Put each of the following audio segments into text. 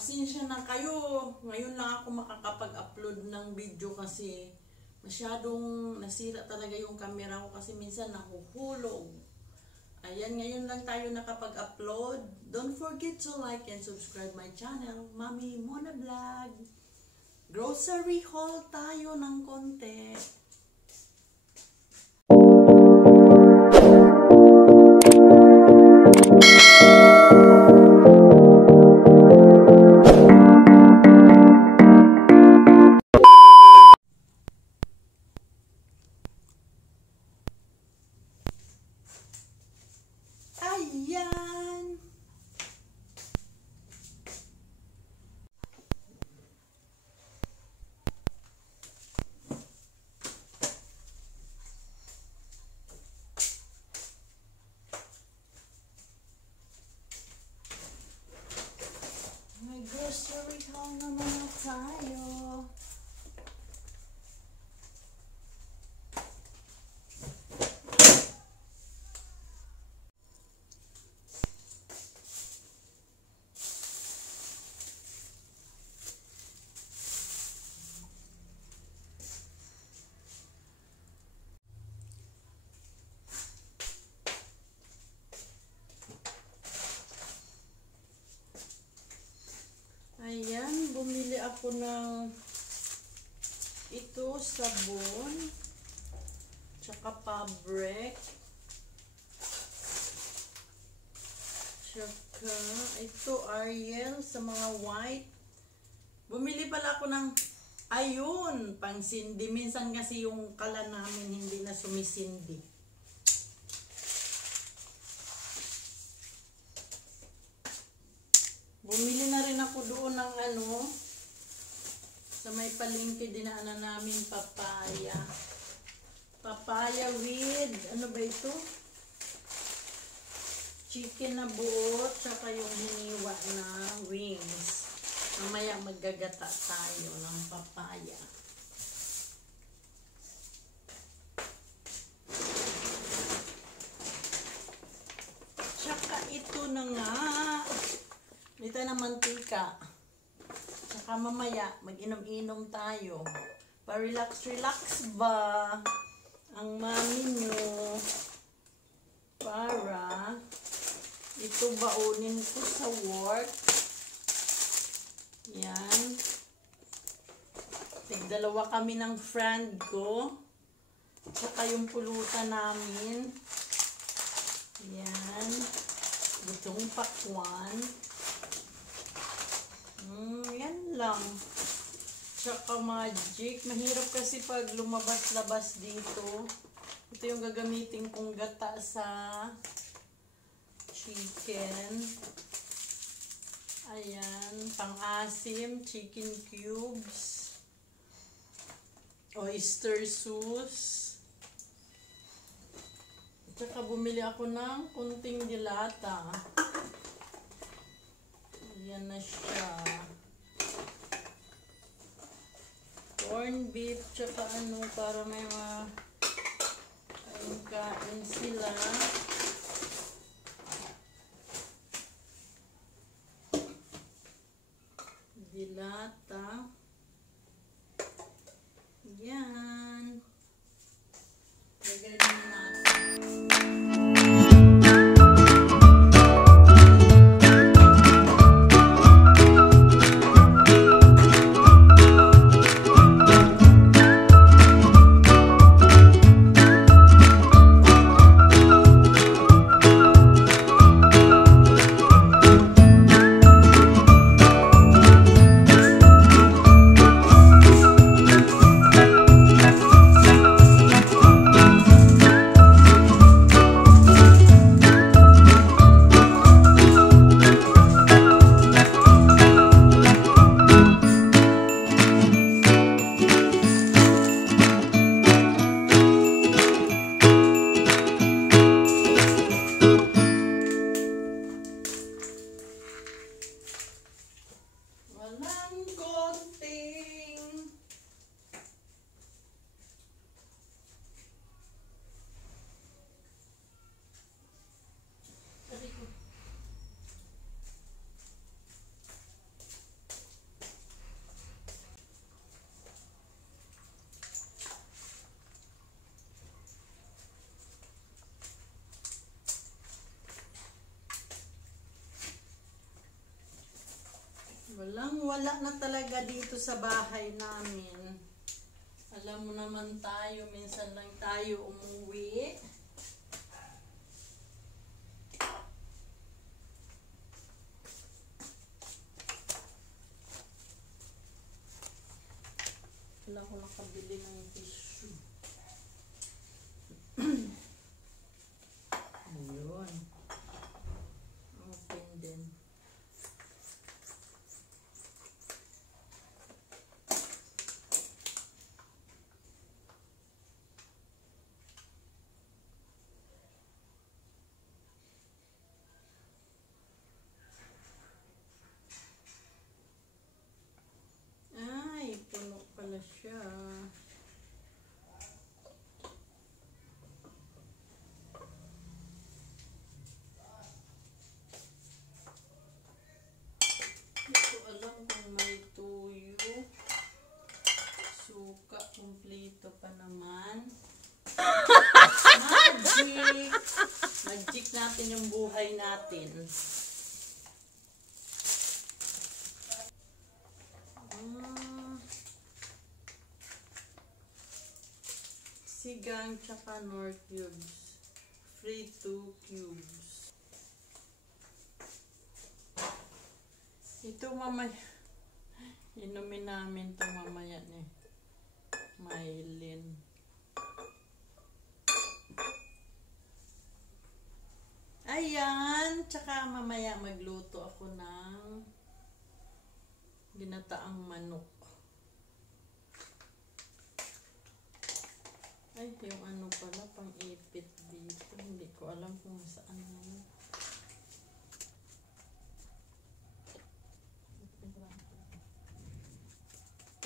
Pasensya na kayo. Ngayon lang ako makakapag-upload ng video kasi masyadong nasira talaga yung camera ko kasi minsan nahuhulog. Ayan, ngayon lang tayo nakapag-upload. Don't forget to like and subscribe my channel, Mami Mona Vlog. Grocery haul tayo ng konti. Ayan! May grocery haul naman na tayo. Ayan, bumili ako ng ito, sabon, tsaka fabric, tsaka ito, Ariel sa mga white. Bumili pala ako ng, ayun, pang sindi. Minsan kasi yung kala namin hindi na sumisindi. Bumili na rin ako doon ng sa may palengke dinaanan namin papaya. Papaya with, ano ba ito? Chicken na buo, tsaka yung hiniwa na wings. Mamaya maggagata tayo ng papaya. Tsaka ito na nga. Dito na mantika. Tsaka mamaya, mag-inom-inom tayo. Pa-relax-relax ba ang mami nyo? Para ito baunin ko sa work. Yan. Tigdalawa kami ng friend ko. Tsaka yung pulutan namin. Yan. Gutong pakwan. Yan lang. Tsaka magic. Mahirap kasi pag lumabas-labas dito. Ito yung gagamitin kong gata sa chicken. Ayan. Pang-asim. Chicken cubes. Oyster sauce. Tsaka bumili ako ng kunting dilata. Ayan na siya. Corn beef, tsaka para may kain sila. Dilata. Yan. Lagay natin. Wala na talaga dito sa bahay namin. Alam mo naman tayo, minsan lang tayo umuwi. Wala ko nakabili ng tissue. Ayun. Open din. Ay, puno pala siya. Suka, kumplito pa naman. Magic! Magic natin yung buhay natin. Sigang tsaka Nor cubes. Free 2 cubes. Ito mamaya. Inumin namin ito mamaya ni Mylene. Ayan. Tsaka mamaya magluto ako ng ginataang manok. Ay, yung ano pala, pang-ipit dito. Hindi ko alam kung saan yan.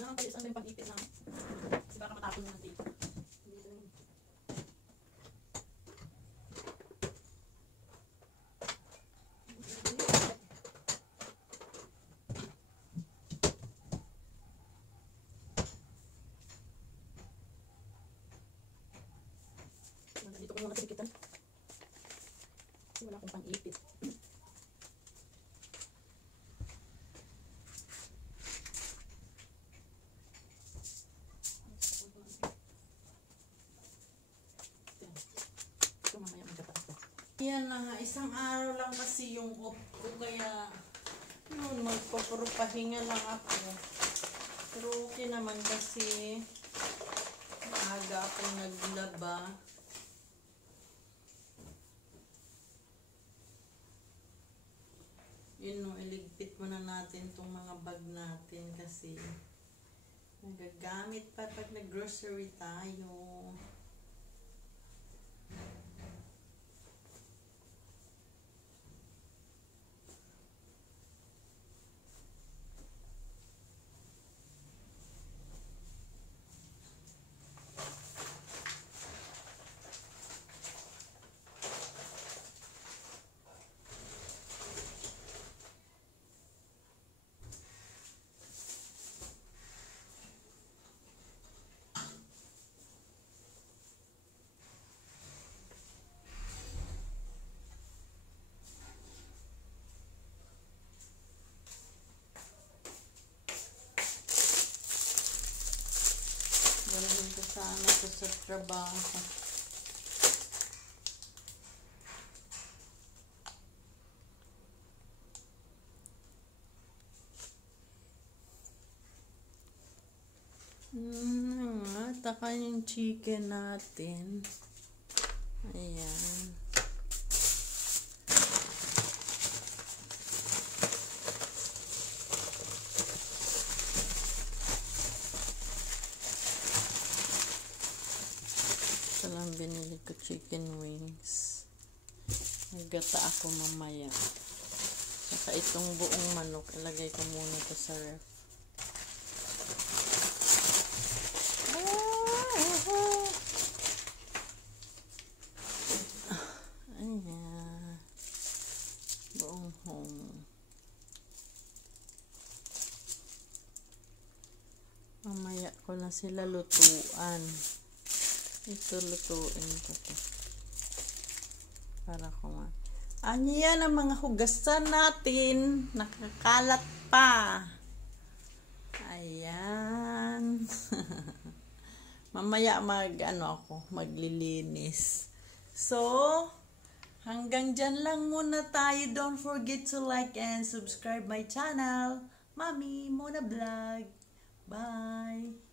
Nakakabilis ang pang-ipit na. Kasi baka matapon na dito. Dito ko muna kasikitan. Kasi wala akong pang-ipit. Yan na nga, isang araw lang kasi yung off ko, kaya yun, magpapahinga lang ako. Pero okay naman kasi maaga akong naglaba. Yun no, iligpit muna natin itong mga bag natin kasi nagagamit pa pag nag-grocery tayo. Dalhin ko sana ito sa trabaho. Taka yung chicken natin. Ayan. Ito lang binili ko, chicken wings. Nagata ako mamaya. Saka itong buong manok, ilagay ko muna ito sa ref. Ayan. Buong home. Mamaya ko na sila lutuan. Ito lutuin ko to. Para kumain. Yan ang mga hugasan natin. Nakakalat pa. Ayan. Mamaya maglilinis. So, hanggang dyan lang muna tayo. Don't forget to like and subscribe my channel. Mami Mona Vlog. Bye.